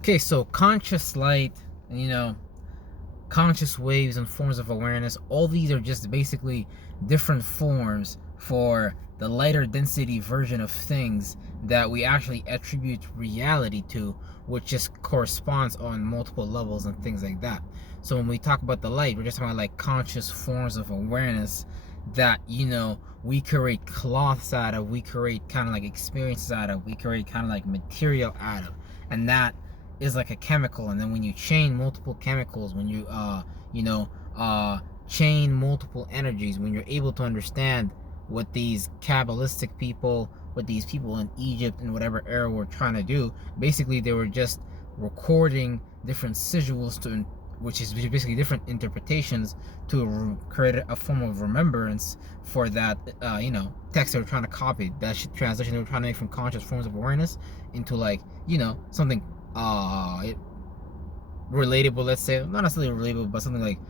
Okay, so conscious light, you know, conscious waves and forms of awareness, all these are just basically different forms for the lighter density version of things that we actually attribute reality to, which just corresponds on multiple levels and things like that. So when we talk about the light, we're just talking about like conscious forms of awareness that, we create cloths out of, we create kind of like experiences out of, we create kind of like material out of. And that is like a chemical. And then when you chain multiple chemicals, when you you know chain multiple energies, when you're able to understand what these Kabbalistic people, what these people in Egypt and whatever era were trying to do, basically they were just recording different sigils to, which is basically different interpretations to create a form of remembrance for that text they were trying to copy, that translation they were trying to make from conscious forms of awareness into like something it relatable, let's say, not necessarily relatable, but something like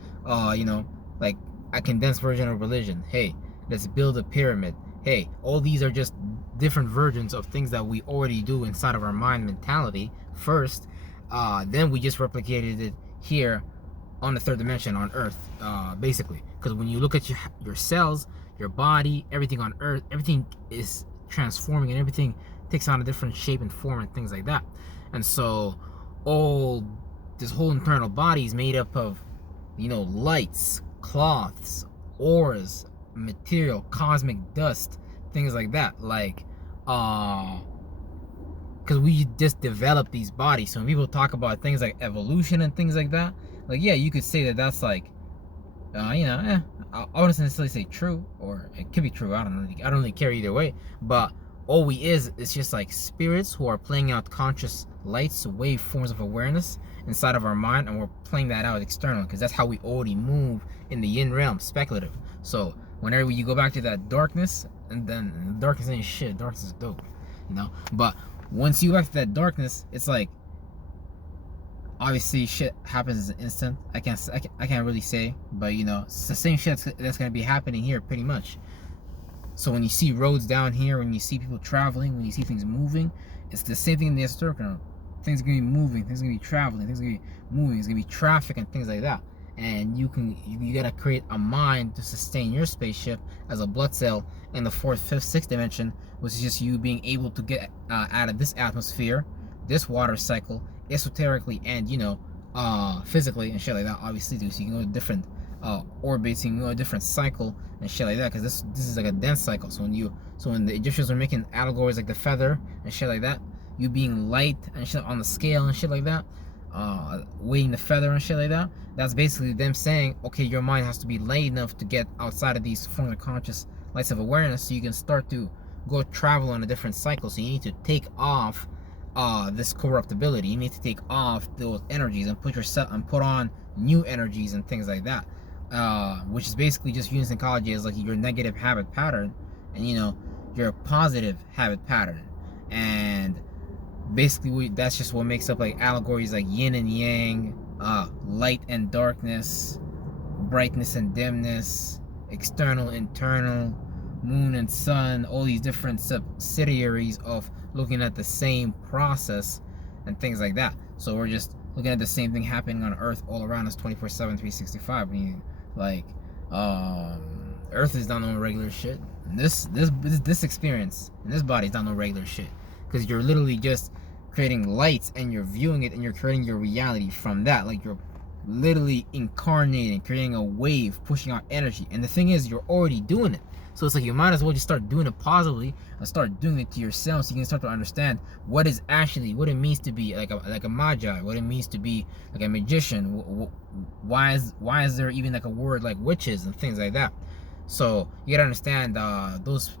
like a condensed version of religion. Hey, let's build a pyramid. Hey, all these are just different versions of things that we already do inside of our mind mentality first. Then we just replicated it here on the third dimension on Earth, basically. Because when you look at your cells, your body, everything on Earth, everything is transforming and everything takes on a different shape and form and things like that. And so all this whole internal body is made up of lights, cloths, auras, material, cosmic dust, things like that. Like because we just develop these bodies. So when people talk about things like evolution and things like that, like, yeah, you could say that that's like I wouldn't necessarily say true, or it could be true. I don't really care either way. But all we is just like spirits who are playing out conscious lights, wave forms of awareness inside of our mind, and we're playing that out externally, because that's how we already move in the yin realm, speculative. So whenever you go back to that darkness, and then darkness ain't shit, darkness is dope, but once you go back to that darkness, it's like obviously shit happens in an instant. I can't really say, but it's the same shit that's gonna be happening here pretty much. So when you see roads down here, when you see people traveling, when you see things moving, it's the same thing in the historical. Things are gonna be moving, things are gonna be traveling, things are gonna be moving, there's gonna be traffic and things like that. And you gotta create a mind to sustain your spaceship as a blood cell in the fourth, fifth, sixth dimension, which is just you being able to get out of this atmosphere, this water cycle, esoterically and physically and shit like that. Obviously, so you can go to different orbits, you can go a different cycle and shit like that, because this is like a dense cycle. So when the Egyptians were making allegories like the feather and shit like that, you being light and shit on the scale and shit like that, weighing the feather and shit like that, that's basically them saying, okay, your mind has to be light enough to get outside of these forms of conscious lights of awareness, so you can start to go travel on a different cycle. So you need to take off this corruptibility. You need to take off those energies and put on new energies and things like that, which is basically just using psychology as like your negative habit pattern and your positive habit pattern. And basically that's just what makes up like allegories like yin and yang, light and darkness, brightness and dimness, external, internal, moon and sun, all these different subsidiaries of looking at the same process and things like that. So we're just looking at the same thing happening on Earth all around us 24/7, 365. I mean, like, Earth is not no regular shit. And this experience in this body is not no regular shit, because you're literally just creating lights and you're viewing it and you're creating your reality from that. Like, you're literally incarnating, creating a wave, pushing out energy. And the thing is, you're already doing it. So it's like you might as well just start doing it positively and start doing it to yourself, so you can start to understand what it means to be like a magi, what it means to be like a magician. Why is there even like a word like witches and things like that? So you gotta understand those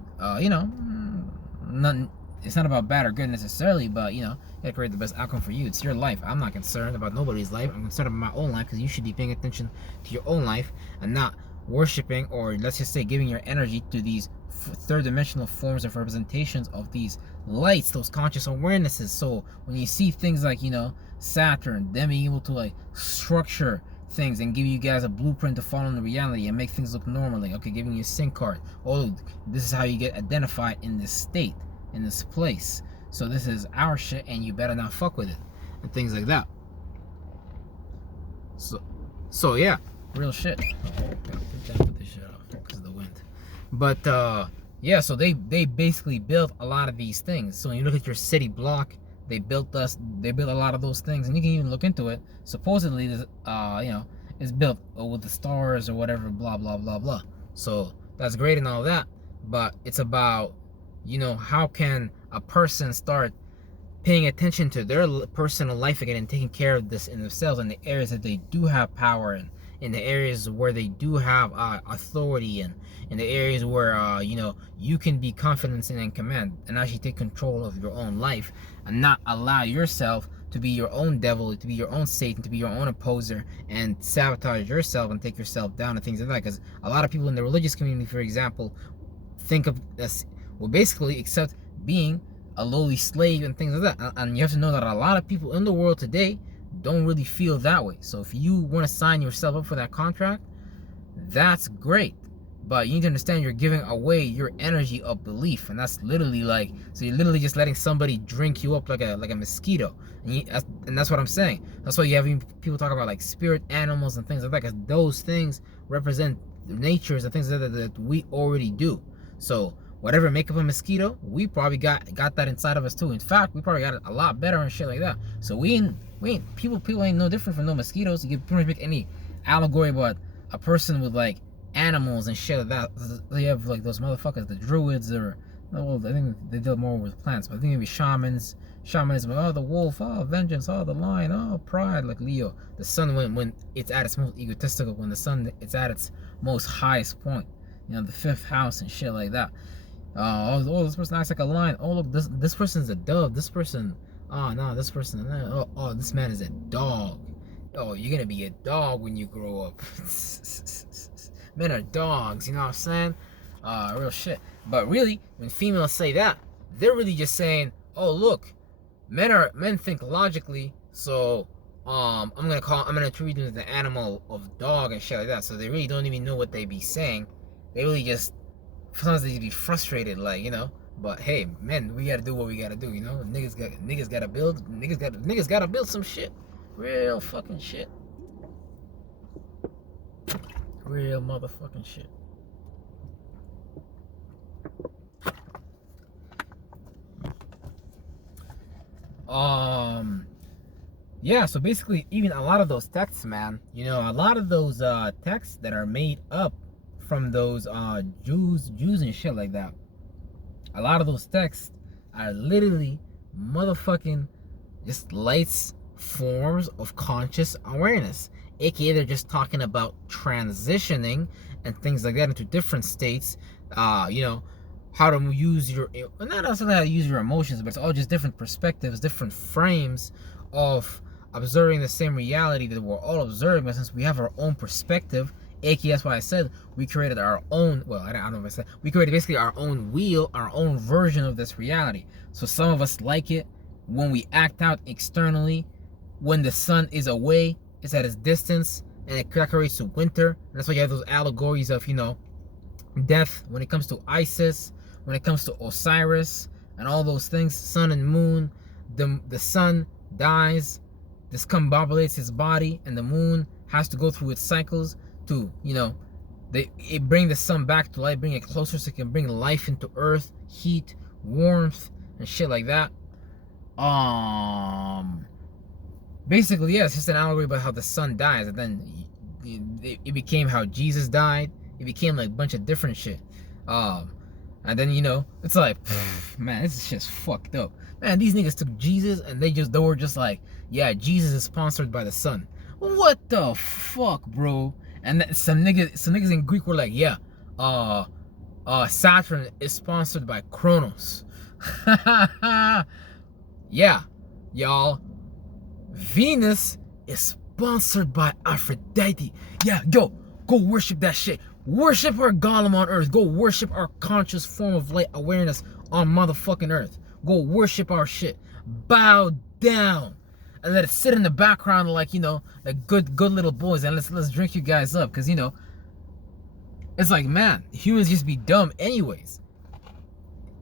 it's not about bad or good necessarily, but you gotta create the best outcome for you. It's your life. I'm not concerned about nobody's life. I'm concerned about my own life, because you should be paying attention to your own life and not worshiping, or let's just say giving your energy to these third dimensional forms of representations of these lights, those conscious awarenesses. So when you see things like Saturn, them being able to like structure things and give you guys a blueprint to follow in the reality and make things look normal, like, okay, giving you a SIM card, oh, this is how you get identified in this state, in this place, so this is our shit and you better not fuck with it. and things like that. So yeah, real shit. Put this shit off because of the wind. But yeah, so they basically built a lot of these things. So when you look at your city block, they built a lot of those things, and you can even look into it. Supposedly, you know, it's built with the stars or whatever, blah blah blah blah. So that's great and all that, but it's about, you know, how can a person start paying attention to their personal life again and taking care of this in themselves in the areas that they do have power in the areas where they do have authority, and in the areas where you know, you can be confident and in command and actually take control of your own life and not allow yourself to be your own devil, to be your own Satan, to be your own opposer and sabotage yourself and take yourself down and things like that. Because a lot of people in the religious community, for example, think of this, well, basically accept being a lowly slave and things like that. And you have to know that a lot of people in the world today don't really feel that way. So if you want to sign yourself up for that contract, that's great, but you need to understand you're giving away your energy of belief, and that's literally like, so you're literally just letting somebody drink you up like a mosquito, and that's what I'm saying. That's why you have people talk about like spirit animals and things like that, because those things represent natures and things like that we already do. So whatever make up a mosquito, we probably got that inside of us too. In fact, we probably got it a lot better and shit like that. So we ain't people ain't no different from no mosquitoes. You can pretty much make any allegory about a person with like animals and shit like that. They have like those motherfuckers, the druids, or well, I think they deal more with plants, but I think maybe shamanism. Oh, the wolf. Oh, vengeance. Oh, the lion. Oh, pride. Like Leo, the sun when it's at its most egotistical, when the sun it's at its most highest point. You know, the fifth house and shit like that. Oh, this person acts like a lion. Oh, look, this person's a dove. This person, oh no, this person, oh, this man is a dog. Oh, you're gonna be a dog when you grow up. Men are dogs, you know what I'm saying? Real shit. But really, when females say that, they're really just saying, oh look, men think logically, so I'm gonna treat them as the animal of dog and shit like that. So they really don't even know what they be saying. They really just, sometimes they be frustrated, like, you know. But hey, men, we gotta do what we gotta do, you know. Niggas gotta build some shit, real fucking shit, real motherfucking shit. Yeah. So basically, even a lot of those texts, man, you know, a lot of those texts that are made up from those Jews and shit like that. A lot of those texts are literally motherfucking just lights forms of conscious awareness, aka they're just talking about transitioning and things like that into different states. You know, how to use your, not necessarily how to use your emotions, but it's all just different perspectives, different frames of observing the same reality that we're all observing. But since we have our own perspective, aka that's why I said we created our own, well, I don't know if I said, we created basically our own wheel, our own version of this reality. So some of us like it when we act out externally, when the sun is away, it's at its distance, and it creates to winter. And that's why you have those allegories of, you know, death when it comes to Isis, when it comes to Osiris, and all those things, sun and moon. The sun dies, discombobulates his body, and the moon has to go through its cycles to, you know, it bring the sun back to life, bring it closer so it can bring life into earth, heat, warmth, and shit like that. Basically, yeah, it's just an allegory about how the sun dies, and then it became how Jesus died. It became like a bunch of different shit. And then, you know, it's like, man, this is just fucked up. Man, these niggas took Jesus and they were just like, yeah, Jesus is sponsored by the sun. What the fuck, bro? And some niggas in Greek were like, yeah, Saturn is sponsored by Kronos. Yeah, y'all, Venus is sponsored by Aphrodite. Yeah, go worship that shit. Worship our golem on earth. Go worship our conscious form of light awareness on motherfucking earth. Go worship our shit. Bow down. And let it sit in the background like, you know, like good little boys, and let's drink you guys up. Cause, you know, it's like, man, humans just be dumb anyways.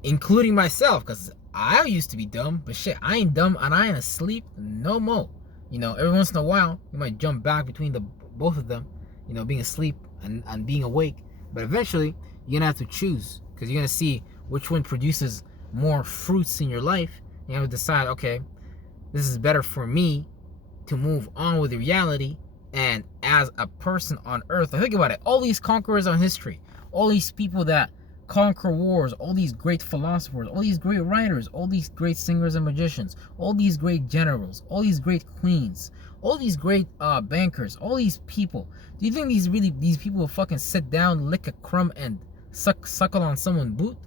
Including myself, because I used to be dumb, but shit, I ain't dumb and I ain't asleep no more. You know, every once in a while, you might jump back between the both of them, you know, being asleep and being awake. But eventually, you're gonna have to choose because you're gonna see which one produces more fruits in your life. You have to decide, okay, this is better for me to move on with reality. And as a person on earth, think about it, all these conquerors on history, all these people that conquer wars, all these great philosophers, all these great writers, all these great singers and magicians, all these great generals, all these great queens, all these great bankers, all these people, do you think these people will fucking sit down, lick a crumb and suckle on someone's boot?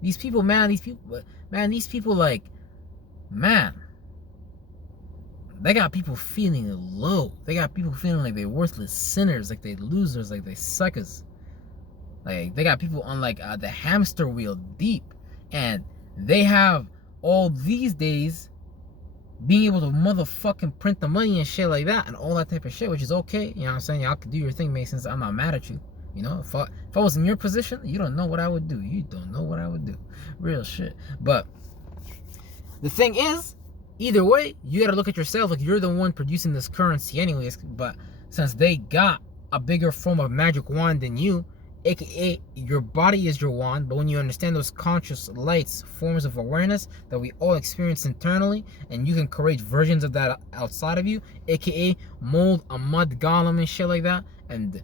These people, man, like, man, they got people feeling low. They got people feeling like they're worthless sinners, like they losers, like they suckers. Like they got people on like the hamster wheel deep, and they have all these days being able to motherfucking print the money and shit like that and all that type of shit, which is okay. You know what I'm saying? Y'all can do your thing, Masons. I'm not mad at you. You know, if I was in your position, you don't know what I would do. You don't know what I would do. Real shit. But the thing is, either way, you gotta look at yourself like you're the one producing this currency anyways. But since they got a bigger form of magic wand than you, aka your body is your wand, but when you understand those conscious lights, forms of awareness that we all experience internally, and you can create versions of that outside of you, aka mold a mud golem and shit like that, and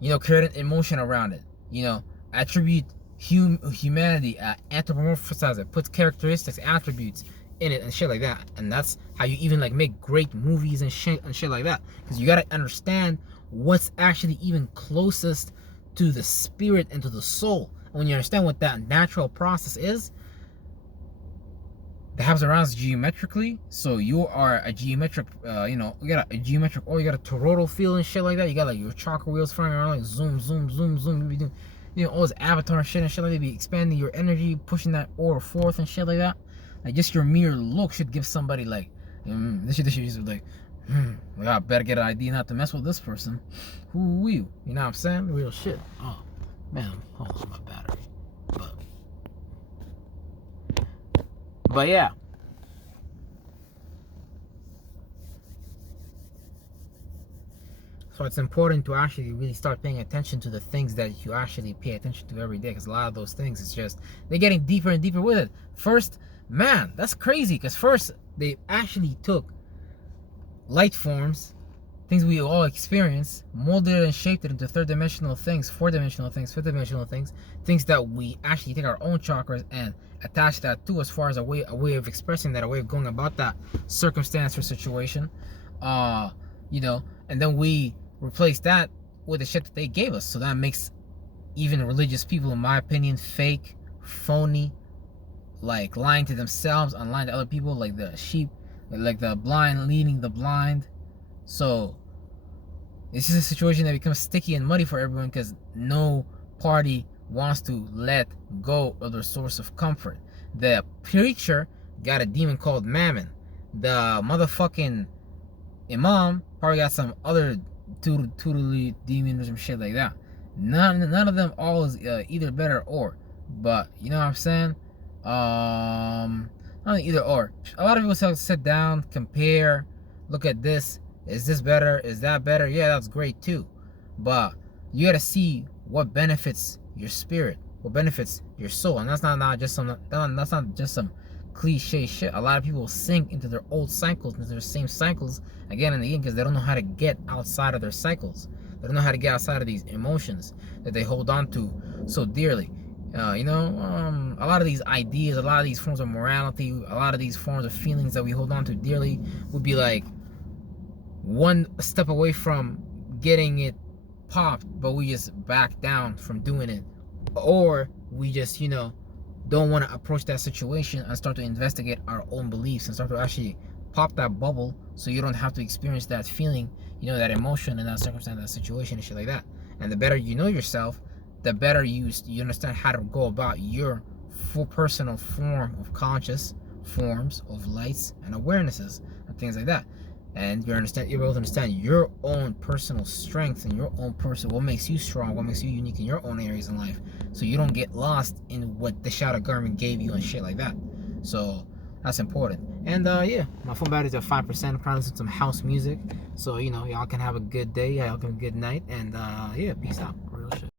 you know, create an emotion around it, you know, attribute humanity, anthropomorphize it, put characteristics, attributes in it and shit like that. And that's how you even like make great movies and shit like that, because you gotta understand what's actually even closest to the spirit and to the soul. And when you understand what that natural process is, that happens around us geometrically. So you are a geometric, you know, you got a geometric, or you got a toroidal field and shit like that. You got like your chakra wheels flying around, like zoom, zoom, zoom, zoom. You be doing, you know, all this avatar shit and shit like that. You be expanding your energy, pushing that aura forth and shit like that. Like just your mere look should give somebody like, this should just like, like, I better get an idea not to mess with this person. Who will? You know what I'm saying? Real shit. Oh, man, hold on my battery. But yeah. So it's important to actually really start paying attention to the things that you actually pay attention to every day, because a lot of those things, it's just, they're getting deeper and deeper with it. First, man, that's crazy, because first, they actually took light forms, things we all experience, molded it and shaped it into third dimensional things, fourth dimensional things, fifth dimensional things, things that we actually take our own chakras and attach that to as far as a way of expressing that, a way of going about that circumstance or situation, you know, and then we replace that with the shit that they gave us. So that makes even religious people, in my opinion, fake, phony, like lying to themselves and lying to other people, like the sheep, like the blind leading the blind. So it's just a situation that becomes sticky and muddy for everyone, because no party wants to let go of their source of comfort. The preacher got a demon called Mammon. The motherfucking imam probably got some other tootly demon or some shit like that. None of them all is either better or, but you know what I'm saying? Not either or. A lot of people sit down, compare, look at this. Is this better? Is that better? Yeah, that's great too. But you gotta see what benefits your spirit, what benefits your soul, and that's not just some cliche shit. A lot of people sink into their old cycles, into their same cycles again and again, because they don't know how to get outside of their cycles. They don't know how to get outside of these emotions that they hold on to so dearly. You know, a lot of these ideas, a lot of these forms of morality, a lot of these forms of feelings that we hold on to dearly would be like one step away from getting it popped, but we just back down from doing it, or we just, you know, don't want to approach that situation and start to investigate our own beliefs and start to actually pop that bubble, so you don't have to experience that feeling, you know, that emotion and that circumstance, that situation and shit like that. And the better you know yourself, the better you understand how to go about your full personal form of conscious forms of lights and awarenesses and things like that. And you're able to understand your own personal strength and your own what makes you strong, what makes you unique in your own areas in life, so you don't get lost in what the shadow garment gave you and shit like that. So that's important. And yeah, my phone battery's at 5%. I'm trying to listen to some house music. So, you know, y'all can have a good day. Y'all can have a good night. And yeah, peace out. Real shit.